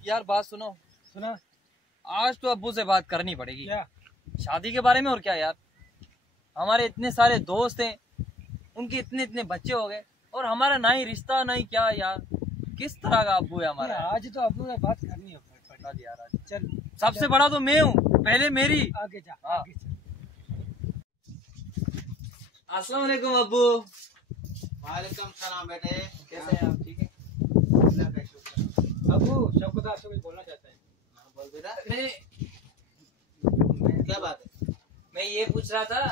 यार बात सुनो। सुना? आज तो अब्बू से बात करनी पड़ेगी। क्या? शादी के बारे में। और क्या यार, हमारे इतने सारे दोस्त हैं, उनके इतने इतने बच्चे हो गए, और हमारा ना ही रिश्ता ना ही क्या यार। किस तरह का अब्बू है हमारा। आज तो अब्बू से बात करनी है यार आज चल। सबसे बड़ा तो मैं हूँ, पहले मेरी। आगे जा, हाँ। आगे चल। अस्सलाम वालेकुम अब्बू। वालेकुम सलाम बेटे, कैसे हैं आप? ठीक है। अल्लाह का शुक्र। अब्बू सबको आपसे कुछ बोलना चाहता है। हाँ, बोल बेटा। मैं क्या बात है? मैं ये पूछ रहा था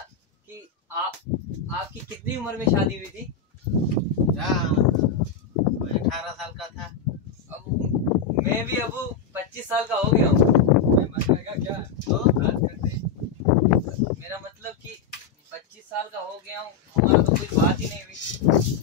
कि आपकी कितनी उम्र में शादी हुई थी? 18 साल का था। अब मैं भी अबू 25 साल का हो गया हूँ। क्या तो बात करते हैं? मेरा मतलब कि 25 साल का हो गया हूँ, हमारा तो कोई बात ही नहीं हुई।